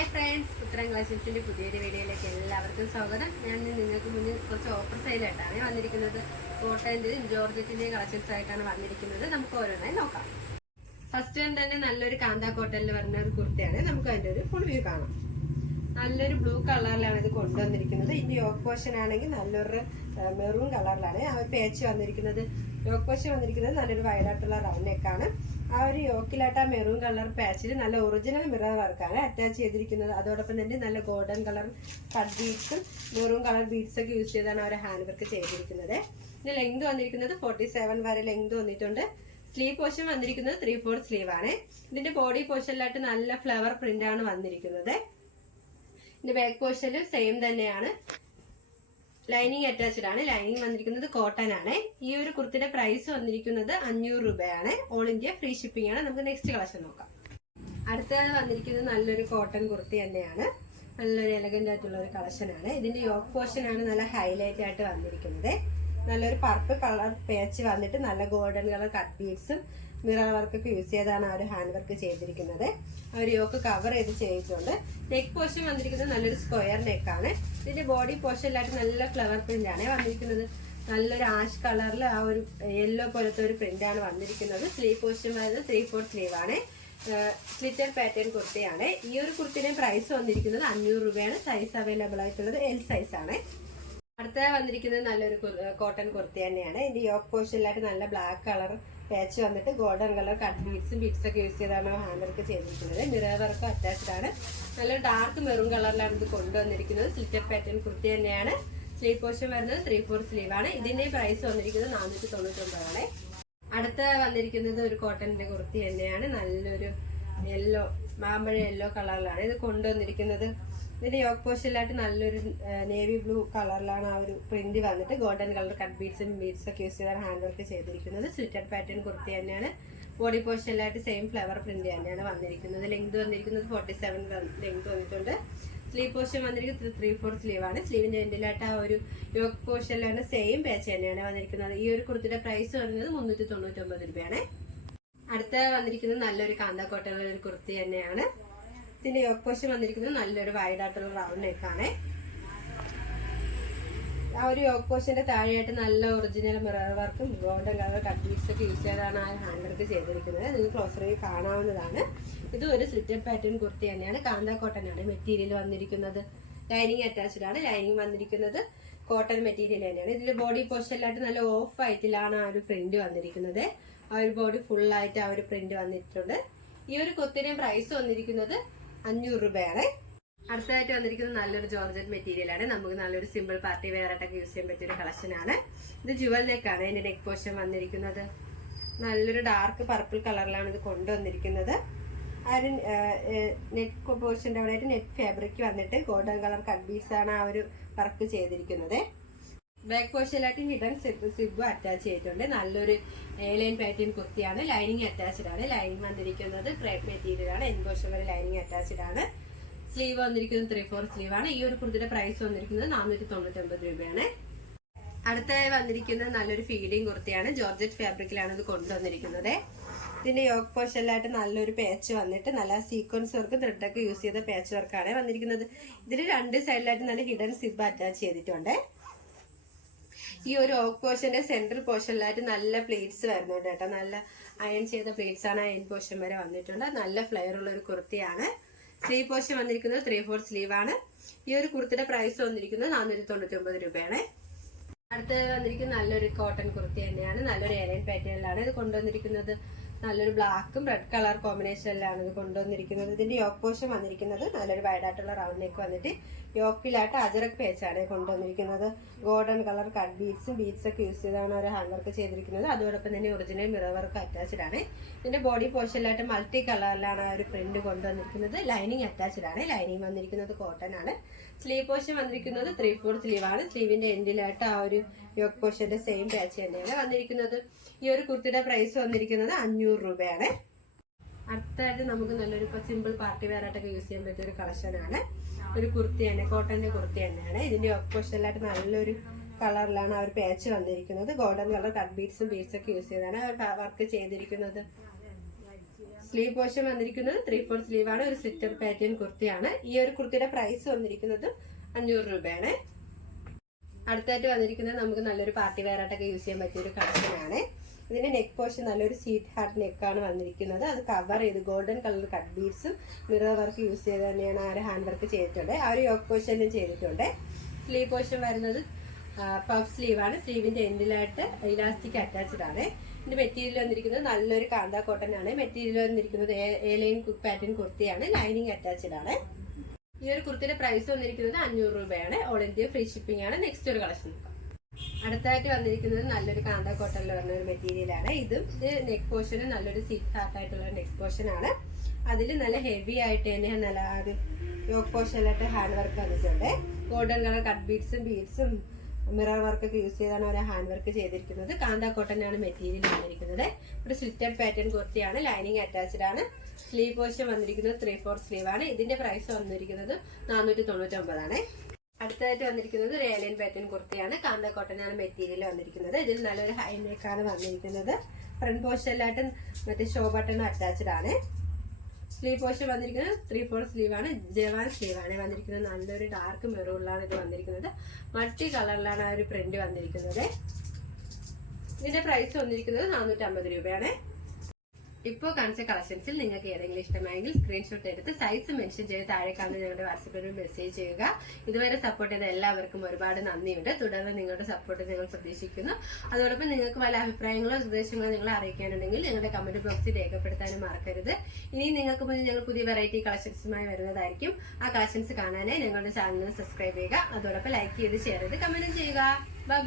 Hi friends, ഉത്തരം കളക്ഷൻസിന്റെ പുതിയൊരു വീഡിയോയിലേക്ക് എല്ലാവർക്കും സ്വാഗതം. ഞാൻ നിങ്ങൾക്ക് മുന്നിൽ കുറച്ച് ഓഫർ സെയിലായിട്ടാണ് വന്നിരിക്കുന്നത്. കോട്ടന്റെയും ജോർജറ്റിന്റെയും കളക്ഷൻസ് ആയിട്ടാണ് വന്നിരിക്കുന്നത്. നമുക്ക് ഓരോന്നായി നോക്കാം. ഫസ്റ്റ് തന്നെ നല്ലൊരു കാന്ത കോട്ടണിൽ വരുന്ന ഒരു കുർത്തയാണ്. നമുക്ക് അതിന്റെ ഒരു ഫുൾ വ്യൂ കാണാം. നല്ലൊരു ബ്ലൂ കളറിലാണ് ഇത് കൊണ്ടുവന്നിരിക്കുന്നത്. ഇനി യോക്ക് പോർഷൻ ആണെങ്കിൽ നല്ലൊരു മെറൂൺ കളറിലാണ് ആ ഒരു പേച്ച് വന്നിരിക്കുന്നത്. യോക്ക് പോർഷൻ വന്നിരിക്കുന്നത് നല്ലൊരു വൈഡായിട്ടുള്ള റൗണ്ട് നെക്കാണ്. ആ ഒരു യോക്കിലായിട്ട് ആ മെറൂൺ കളർ പാച്ചിൽ നല്ല ഒറിജിനൽ മിറർ വർക്കാണ് അറ്റാച്ച് ചെയ്തിരിക്കുന്നത്. അതോടൊപ്പം തന്നെ നല്ല ഗോൾഡൻ കളർ കട്ട് ബീഡ്സും മെറൂൺ കളർ ബീഡ്സ് ഒക്കെ യൂസ് ചെയ്താണ് അവർ ഹാൻഡ് വർക്ക് ചെയ്തിരിക്കുന്നത്. ഇതിന് ലെങ്ത് വന്നിരിക്കുന്നത് 47 വരെ ലെങ്ത് വന്നിട്ടുണ്ട്. സ്ലീവ് പോർഷൻ വന്നിരിക്കുന്നത് 3/4 സ്ലീവ് ആണ്. ഇതിന്റെ ബോഡി പോർഷനിലായിട്ട് നല്ല ഫ്ലവർ പ്രിന്റ് ആണ് വന്നിരിക്കുന്നത്. ഇതിന്റെ ബാക്ക് പോർഷനിൽ സെയിം തന്നെയാണ്. ലൈനിങ് അറ്റാച്ച്ഡ് ആണ്. ലൈനിങ് വന്നിരിക്കുന്നത് കോട്ടൺ ആണ്. ഈ ഒരു കുർത്തിയുടെ പ്രൈസ് വന്നിരിക്കുന്നത് 500 രൂപയാണ്. ഓൾ ഇന്ത്യ ഫ്രീ ഷിപ്പിംഗ് ആണ്. നമുക്ക് നെക്സ്റ്റ് കളക്ഷൻ നോക്കാം. അടുത്തത് വന്നിരിക്കുന്നത് നല്ലൊരു കോട്ടൺ കുർത്തി തന്നെയാണ്. നല്ലൊരു എലഗന്റ് ആയിട്ടുള്ള ഒരു കളക്ഷൻ ആണ്. ഇതിന്റെ യോക്ക് പോർഷൻ ആണ് നല്ല ഹൈലൈറ്റ് ആയിട്ട് വന്നിരിക്കുന്നത്. നല്ലൊരു പർപ്പിൾ കളർ പേച്ച് വന്നിട്ട് നല്ല ഗോൾഡൻ കളർ കട്ട് ബീഡ്സും മിറർ വർക്കൊക്കെ യൂസ് ചെയ്താണ് ആ ഒരു ഹാൻഡ് വർക്ക് ചെയ്തിരിക്കുന്നത്. ആ ഒരു യോക്ക് കവർ ചെയ്ത് ചെയ്തിട്ടുണ്ട്. നെക്ക് പോർഷൻ വന്നിരിക്കുന്നത് നല്ലൊരു സ്ക്വയർ നെക്കാണ്. ഇതിന്റെ ബോഡി പോർഷനിലായിട്ട് നല്ല ഫ്ലവർ പ്രിന്റ് ആണ് വന്നിരിക്കുന്നത്. നല്ലൊരു ആഷ് കളറിൽ ആ ഒരു യെല്ലോ പോലത്തെ ഒരു പ്രിന്റ് ആണ് വന്നിരിക്കുന്നത്. സ്ലീവ് പോർഷൻ വരുന്നത് 3/4 സ്ലീവ് ആണ്. സ്ലിറ്റർ പാറ്റേൺ കുർത്തിയാണ്. ഈ ഒരു കുർത്തിയുടെ പ്രൈസ് വന്നിരിക്കുന്നത് 500 രൂപയാണ്. സൈസ് അവൈലബിൾ ആയിട്ടുള്ളത് L സൈസ് ആണ്. അടുത്തതായി വന്നിരിക്കുന്നത് നല്ലൊരു കോട്ടൺ കുർത്തി തന്നെയാണ്. ഇതിന്റെ യോക്ക് പോർഷനിലായിട്ട് നല്ല ബ്ലാക്ക് കളർ പാച്ച് വന്നിട്ട് ഗോൾഡൻ കളർ കട്ട് ബീഡ്സും ഒക്കെ യൂസ് ചെയ്താണ് ഹാൻഡ് വർക്ക് ചെയ്തിരിക്കുന്നത്. മിറർ വർക്ക് അറ്റാച്ച്ഡ് ആണ്. നല്ല ഡാർക്ക് മെറൂൺ കളറിലാണ് ഇത് കൊണ്ടുവന്നിരിക്കുന്നത്. സ്ലിറ്റർ പാറ്റേൺ കുർത്തി തന്നെയാണ്. സ്ലീവ് പോർഷൻ വരുന്നത് 3/4 സ്ലീവ് ആണ്. ഇതിന്റെ പ്രൈസ് വന്നിരിക്കുന്നത് 499 ആണ്. അടുത്ത വന്നിരിക്കുന്നത് ഒരു കോട്ടണിന്റെ കുർത്തി തന്നെയാണ്. നല്ലൊരു യെല്ലോ മാമ്പഴ യെല്ലോ കളറിലാണ് ഇത് കൊണ്ടുവന്നിരിക്കുന്നത്. ഇതിന്റെ യോക്ക് പോർഷനിലായിട്ട് നല്ലൊരു നേവി ബ്ലൂ കളറിലാണ് ആ ഒരു പ്രിന്റ് വന്നിട്ട് ഗോൾഡൻ കളർ കട്ട് ബീഡ്സും ഒക്കെ യൂസ് ചെയ്താണ് ഹാൻഡ് വർക്ക് ചെയ്തിരിക്കുന്നത്. സ്ലിറ്റഡ് പാറ്റേൺ കുർത്തി തന്നെയാണ്. ബോഡി പോർഷനിലായിട്ട് സെയിം ഫ്ലവർ പ്രിന്റ് തന്നെയാണ് വന്നിരിക്കുന്നത്. ലെങ്ത് വന്നിരിക്കുന്നത് 47 ലെങ്ത് വന്നിട്ടുണ്ട്. സ്ലീവ് പോർഷൻ വന്നിരിക്കുന്നത് 3/4 സ്ലീവ് ആണ്. സ്ലീവിന്റെ എൻഡിലായിട്ട് ആ ഒരു യോക്ക് പോർഷനിലാണ് സെയിം പാച്ച് തന്നെയാണ് വന്നിരിക്കുന്നത്. ഈ ഒരു കുർത്തിയുടെ പ്രൈസ് വരുന്നത് 399 രൂപയാണ്. അടുത്ത വന്നിരിക്കുന്നത് നല്ലൊരു കാന്ത കോട്ടണിലുള്ള ഒരു കുർത്തി തന്നെയാണ്. ഇതിന്റെ യോക്ക് പോർഷൻ വന്നിരിക്കുന്നത് നല്ലൊരു വൈഡ് ആയിട്ടുള്ള റൗണ്ട് നെക്കാണ്. ആ ഒരു യോക്ക് പോർഷന്റെ താഴെയായിട്ട് നല്ല ഒറിജിനൽ മിറർ വർക്കും ഗോൾഡൻ കളർ കട്ട് ബീഡ്സ് ഒക്കെ യൂസ് ചെയ്താണ് ആ ഹാൻഡ് വർക്ക് ചെയ്തിരിക്കുന്നത്. നിങ്ങൾക്ക് ക്ലോസർ വ്യൂ കാണാവുന്നതാണ്. ഇത് ഒരു സ്ലിറ്റഡ് പാറ്റേൺ കുർത്തി തന്നെയാണ്. കാന്ത കോട്ടൺ ആണ് മെറ്റീരിയൽ വന്നിരിക്കുന്നത്. ലൈനിങ് അറ്റാച്ച്ഡ് ആണ്. ലൈനിങ് വന്നിരിക്കുന്നത് കോട്ടൺ മെറ്റീരിയൽ തന്നെയാണ്. ഇതിന്റെ ബോഡി പോർഷനിലായിട്ട് നല്ല ഓഫ് വൈറ്റിലാണ് ആ ഒരു പ്രിന്റ് വന്നിരിക്കുന്നത്. ആ ഒരു ബോഡി ഫുൾ ആയിട്ട് ആ ഒരു പ്രിന്റ് വന്നിട്ടുണ്ട്. ഈ ഒരു കുർത്തിയുടെ പ്രൈസ് വന്നിരിക്കുന്നത് 500 രൂപയാണ്. അടുത്തതായിട്ട് വന്നിരിക്കുന്നത് നല്ലൊരു ജോർജറ്റ് മെറ്റീരിയൽ ആണ്. നമുക്ക് നല്ലൊരു സിമ്പിൾ പാർട്ടി വെയർ ആയിട്ടൊക്കെ യൂസ് ചെയ്യാൻ പറ്റിയ ഒരു കളക്ഷൻ ആണ്. ഇത് ജുവൽ നെക്കാണ്. ഇതിന്റെ നെക്ക് പോർഷൻ വന്നിരിക്കുന്നത് നല്ലൊരു ഡാർക്ക് പർപ്പിൾ കളറിലാണ് ഇത് കൊണ്ടുവന്നിരിക്കുന്നത്. ആ ഒരു നെക്ക് പോർഷന്റെ അവിടെ ആയിട്ട് നെറ്റ് ഫാബ്രിക് വന്നിട്ട് ഗോൾഡൻ കളർ കട്ട് ബീഡ്സ് ആണ് ആ ഒരു വർക്ക് ചെയ്തിരിക്കുന്നത്. ബാക്ക് പോർഷനിലായിട്ട് ഹിഡൻ സിബ് അറ്റാച്ച് ചെയ്തിട്ടുണ്ട്. നല്ലൊരു ലൈൻ പാറ്റേൺ കുർത്തിയാണ്. ലൈനിങ് അറ്റാച്ച്ഡ് ആണ്. ലൈനിങ് വന്നിരിക്കുന്നത് ക്രേപ്പ് മെറ്റീരിയൽ ആണ്. എൻ പോർഷൻ വരെ ലൈനിങ് അറ്റാച്ച്ഡ് ആണ്. സ്ലീവ് വന്നിരിക്കുന്നത് 3/4 സ്ലീവ് ആണ്. ഈ ഒരു കുർത്തിയുടെ പ്രൈസ് വന്നിരിക്കുന്നത് 499 രൂപയാണ്. അടുത്തായി വന്നിരിക്കുന്നത് നല്ലൊരു ഫീഡിങ് കുർത്തിയാണ്. ജോർജറ്റ് ഫാബ്രിക്കിലാണ് ഇത് കൊണ്ടുവന്നിരിക്കുന്നത്. ഇതിന്റെ യോക്ക് പോർഷനിലായിട്ട് നല്ലൊരു പാച്ച് വന്നിട്ട് നല്ല സീക്വൻസ് വർക്ക് ത്രെഡൊക്കെ യൂസ് ചെയ്ത പാച്ച് വർക്കാണ് വന്നിരിക്കുന്നത്. ഇതിന് രണ്ട് സൈഡിലായിട്ട് നല്ല ഹിഡൻ സിബ് അറ്റാച്ച് ചെയ്തിട്ടുണ്ട്. ഈ ഒരു ഓക്ക് പോർഷന്റെ സെൻട്രൽ പോർഷനിലായിട്ട് നല്ല പ്ലേറ്റ്സ് വരുന്നുണ്ട് കേട്ടോ. നല്ല അയൺ ചെയ്ത പ്ലേറ്റ്സ് ആണ് അയൺ പോർഷൻ വരെ വന്നിട്ടുണ്ട്. നല്ല ഫ്ലെയർ ഉള്ള ഒരു കുർത്തിയാണ്. സ്ലീവ് പോർഷൻ വന്നിരിക്കുന്നത് 3/4 സ്ലീവ് ആണ്. ഈ ഒരു കുർത്തിയുടെ പ്രൈസ് വന്നിരിക്കുന്നത് 499 രൂപയാണ്. അടുത്തത് വന്നിരിക്കുന്നത് നല്ലൊരു കോട്ടൺ കുർത്തി തന്നെയാണ്. നല്ലൊരു എലൈൻ പാറ്റേണിലാണ് ഇത് കൊണ്ടുവന്നിരിക്കുന്നത്. നല്ലൊരു ബ്ലാക്കും റെഡ് കളർ കോമ്പിനേഷനിലാണ് ഇത് കൊണ്ടുവന്നിരിക്കുന്നത്. ഇതിന്റെ യോക്ക് പോർഷൻ വന്നിരിക്കുന്നത് നല്ലൊരു വൈഡ് ആയിട്ടുള്ള റൗണ്ട് നെക്ക് വന്നിട്ട് യോക്കിലായിട്ട് അജറക് പേച്ചാണ് കൊണ്ടുവന്നിരിക്കുന്നത്. ഗോൾഡൻ കളർ കട്ട് ബീഡ്സും ഒക്കെ യൂസ് ചെയ്താണ് ഒരു ഹാൻഡ് വർക്ക് ചെയ്തിരിക്കുന്നത്. അതോടൊപ്പം തന്നെ ഒറിജിനൽ മിറർ വർക്ക് അറ്റാച്ച്ഡ് ആണ്. ഇതിന്റെ ബോഡി പോർഷനിലായിട്ട് മൾട്ടി കളറിലാണ് ആ ഒരു പ്രിന്റ് കൊണ്ടുവന്നിരിക്കുന്നത്. ലൈനിങ് അറ്റാച്ച്ഡ് ആണ്. ലൈനിങ് വന്നിരിക്കുന്നത് കോട്ടൺ ആണ്. സ്ലീവ് പോർഷൻ വന്നിരിക്കുന്നത് 3/4 സ്ലീവ് ആണ്. സ്ലീവിന്റെ എൻഡിലായിട്ട് ആ ഒരു യോക്ക് പോർഷന്റെ സെയിം പാച്ച് തന്നെയാണ് വന്നിരിക്കുന്നത്. ഈ ഒരു കുർത്തിയുടെ പ്രൈസ് വന്നിരിക്കുന്നത് 500 രൂപയാണ്. അടുത്തായിട്ട് നമുക്ക് നല്ലൊരു സിമ്പിൾ പാർട്ടി വെയർ ആയിട്ടൊക്കെ യൂസ് ചെയ്യാൻ പറ്റിയ ഒരു കളക്ഷൻ ആണ്. ഒരു കുർത്തി തന്നെ, കോട്ടന്റെ കുർത്തി തന്നെയാണ്. ഇതിന്റെ യോക്ക് പോർഷനിലായിട്ട് നല്ലൊരു കളറിലാണ് ആ ഒരു പാച്ച് വന്നിരിക്കുന്നത്. ഗോൾഡൻ കളർ കട്ട് ബീഡ്സും ഒക്കെ യൂസ് ചെയ്താണ് വർക്ക് ചെയ്തിരിക്കുന്നത്. സ്ലീവ് പോർഷൻ വന്നിരിക്കുന്നത് 3/4 സ്ലീവ് ആണ്. ഒരു സ്ലിറ്റർ പാറ്റേൺ കുർത്തിയാണ്. ഈ ഒരു കുർത്തിയുടെ പ്രൈസ് വന്നിരിക്കുന്നത് 500 രൂപയാണ്. അടുത്തായിട്ട് വന്നിരിക്കുന്നത് നമുക്ക് നല്ലൊരു പാർട്ടി വെയർ ആയിട്ടൊക്കെ യൂസ് ചെയ്യാൻ പറ്റിയ ഒരു കളക്ഷൻ ആണ്. ഇതിന്റെ നെക്ക് പോർഷൻ നല്ലൊരു സ്വീറ്റ് ഹാർട്ട് നെക്കാണ് വന്നിരിക്കുന്നത്. അത് കവർ ചെയ്ത് ഗോൾഡൻ കളർ കട്ട് ബീഡ്സും മിറർ വർക്ക് യൂസ് ചെയ്ത് തന്നെയാണ് ആ ഒരു ഹാൻഡ് വർക്ക് ചെയ്തിട്ടുണ്ട്. ആ ഒരു യോക്ക് പോർഷനിലും ചെയ്തിട്ടുണ്ട്. സ്ലീവ് പോർഷൻ വരുന്നത് പഫ് സ്ലീവ് ആണ്. സ്ലീവിന്റെ എൻഡിലായിട്ട് ഇലാസ്റ്റിക് അറ്റാച്ച്ഡ് ആണ്. ഇതിന്റെ മെറ്റീരിയൽ വന്നിരിക്കുന്നത് നല്ലൊരു കാന്ത കോട്ടൺ ആണ്. മെറ്റീരിയൽ വന്നിരിക്കുന്നത് എ ലൈൻ പാറ്റേൺ കുർത്തിയാണ്. ലൈനിങ് അറ്റാച്ച്ഡ് ആണ്. ഈ ഒരു കുർത്തിയുടെ പ്രൈസ് വന്നിരിക്കുന്നത് 500 രൂപയാണ്. ഓൾ ഇന്ത്യ ഫ്രീ ഷിപ്പിംഗ് ആണ്. നെക്സ്റ്റ് ഒരു കളക്ഷൻ നോക്കാം. അടുത്തായിട്ട് വന്നിരിക്കുന്നത് നല്ലൊരു കാന്ത കോട്ടണിൽ വരുന്ന ഒരു മെറ്റീരിയൽ ആണ്. ഇത് നെക്ക് പോർഷന് നല്ലൊരു സീറ്റ് ഹാർട്ട് ആയിട്ടുള്ള നെക്ക് പോർഷൻ ആണ്. അതിൽ നല്ല ഹെവി ആയിട്ട് തന്നെ നല്ല ഒരു യോക്ക് പോർഷനിലായിട്ട് ഹാൻഡ് വർക്ക് വന്നിട്ടുണ്ട്. ഗോൾഡൻ കളർ കട്ട് ബീഡ്സും മിറർ വർക്ക് ഒക്കെ യൂസ് ചെയ്താണ് ഒരു ഹാൻഡ് വർക്ക് ചെയ്തിരിക്കുന്നത്. കാന്ത കോട്ടൺ ആണ് മെറ്റീരിയൽ വന്നിരിക്കുന്നത്. ഒരു സ്ലിറ്റഡ് പാറ്റേൺ കുർത്തിയാണ്. ലൈനിങ് അറ്റാച്ച്ഡ് ആണ്. സ്ലീവ് പോർഷൻ വന്നിരിക്കുന്നത് 3/4 സ്ലീവ് ആണ്. ഇതിന്റെ പ്രൈസ് വന്നിരിക്കുന്നത് 499 ആണ്. അടുത്തതായിട്ട് വന്നിരിക്കുന്നത് ഒരു ഏലിയൻ പാറ്റേൺ കുർത്തിയാണ്. കാന്ത കോട്ടൺ ആണ് മെറ്റീരിയൽ വന്നിരിക്കുന്നത്. ഇതിൽ നല്ലൊരു ഹൈ നെക്കാണ് വന്നിരിക്കുന്നത്. ഫ്രണ്ട് പോർഷനിലായിട്ട് മറ്റേ ഷോ ബട്ടൺ അറ്റാച്ച്ഡ് ആണ്. സ്ലീവ് പോർഷൻ വന്നിരിക്കുന്നത് 3/4 സ്ലീവ് ആണ്. ജവാൻ സ്ലീവ് ആണ് വന്നിരിക്കുന്നത്. നല്ലൊരു ഡാർക്ക് മെറൂണിലാണ് ഇത് വന്നിരിക്കുന്നത്. മൾട്ടി കളറിലാണ് ആ ഒരു പ്രിന്റ് വന്നിരിക്കുന്നത്. ഇതിന്റെ പ്രൈസ് വന്നിരിക്കുന്നത് 450 രൂപയാണ്. ഇപ്പോൾ കാണിച്ച കളക്ഷൻസിൽ നിങ്ങൾക്ക് ഏതെങ്കിലും ഇഷ്ടമായെങ്കിൽ സ്ക്രീൻഷോട്ട് എടുത്ത് സൈസ് മെൻഷൻ ചെയ്ത് താഴെ കാണുന്ന ഞങ്ങളുടെ വാട്സാപ്പിൽ മെസ്സേജ് ചെയ്യുക. ഇതുവരെ സപ്പോർട്ട് ചെയ്ത എല്ലാവർക്കും ഒരുപാട് നന്ദിയുണ്ട്. തുടർന്ന് നിങ്ങളുടെ സപ്പോർട്ട് ഞങ്ങൾ പ്രതീക്ഷിക്കുന്നു. അതോടൊപ്പം നിങ്ങൾക്ക് വല്ല അഭിപ്രായങ്ങളോ നിർദ്ദേശങ്ങളോ നിങ്ങളെ അറിയിക്കാനുണ്ടെങ്കിൽ ഞങ്ങളുടെ കമന്റ് ബോക്സിൽ രേഖപ്പെടുത്താനും മറക്കരുത്. ഇനി നിങ്ങൾക്ക് മുന്നിൽ ഞങ്ങൾ പുതിയ വെറൈറ്റി കളക്ഷൻസുമായി വരുന്നതായിരിക്കും. ആ കളക്ഷൻസ് കാണാനായി ഞങ്ങളുടെ ചാനൽ സബ്സ്ക്രൈബ് ചെയ്യുക. അതോടൊപ്പം ലൈക്ക് ചെയ്ത് ഷെയർ ചെയ്ത് കമന്റ് ചെയ്യുക. ബൈ.